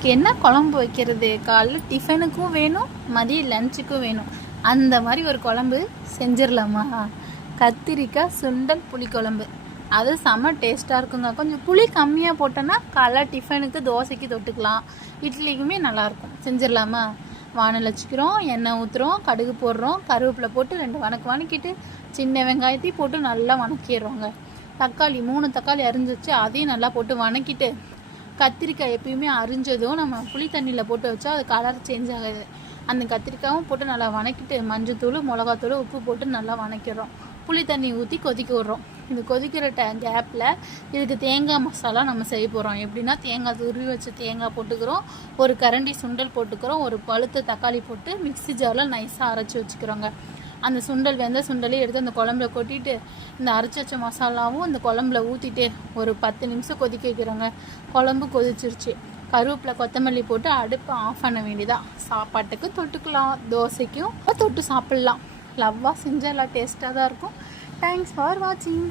இதுக்கு என்ன குழம்பு வைக்கிறது? காலைல டிஃபனுக்கும் வேணும், மதியம் லஞ்சுக்கும் வேணும். அந்த மாதிரி ஒரு குழம்பு செஞ்சிடலாமா? கத்திரிக்காய் சுண்டல் புளிக்குழம்பு. அது செம்ம டேஸ்ட்டாக இருக்குங்க. கொஞ்சம் புளி கம்மியாக போட்டோன்னா காலைல டிஃபனுக்கு தோசைக்கு தொட்டுக்கலாம், இட்லிக்குமே நல்லாயிருக்கும். செஞ்சிடலாமா? வானல் வச்சுக்கிறோம், எண்ணெய் ஊற்றுறோம், கடுகு போடுறோம், கருவேப்பிலை போட்டு 2 வணக்கிட்டு சின்ன வெங்காயத்தையும் போட்டு நல்லா வணக்கிடுறோங்க. தக்காளி 3 தக்காளி அரிஞ்சு வச்சு அதையும் நல்லா போட்டு வணக்கிட்டு, கத்திரிக்காய் எப்பயுமே அரிஞ்சதும் நம்ம புளி தண்ணியில் போட்டு வச்சா அது கலர் சேஞ்ச் ஆகுது. அந்த கத்திரிக்காயும் போட்டு நல்லா வணக்கிட்டு மஞ்சத்தூள் மிளகாத்தூள் உப்பு போட்டு நல்லா வணக்கிடுறோம். புளி தண்ணி ஊற்றி கொதிக்க விட்றோம். இது கொதிக்கிற கேப்பில் இதுக்கு தேங்காய் மசாலா நம்ம செய்ய போகிறோம். எப்படின்னா தேங்காய் துருவி வச்சு தேங்காய் போட்டுக்கிறோம், ஒரு கரண்டி சுண்டல் போட்டுக்கிறோம், ஒரு பழுத்த தக்காளி போட்டு மிக்ஸி ஜாரில் நைஸாக அரைச்சி வச்சுக்கிறோங்க. அந்த சுண்டல் வெந்த சுண்டலையும் எடுத்து அந்த குழம்புல கொட்டிட்டு இந்த அரைச்சி வச்ச மசாலாவும் இந்த குழம்புல ஊற்றிட்டு ஒரு 10 நிமிஷம் கொதிக்க வைக்கிறோங்க. குழம்பு கொதிச்சிருச்சு. கருவேப்பிலை கொத்தமல்லி போட்டு அடுப்பை ஆஃப் பண்ண வேண்டியதான். சாப்பாட்டுக்கு தொட்டுக்கலாம், தோசைக்கும் தொட்டு சாப்பிட்லாம். லவ்வாக செஞ்சால் எல்லாம் டேஸ்ட்டாக தான் இருக்கும். தேங்க்ஸ் ஃபார் வாட்சிங்.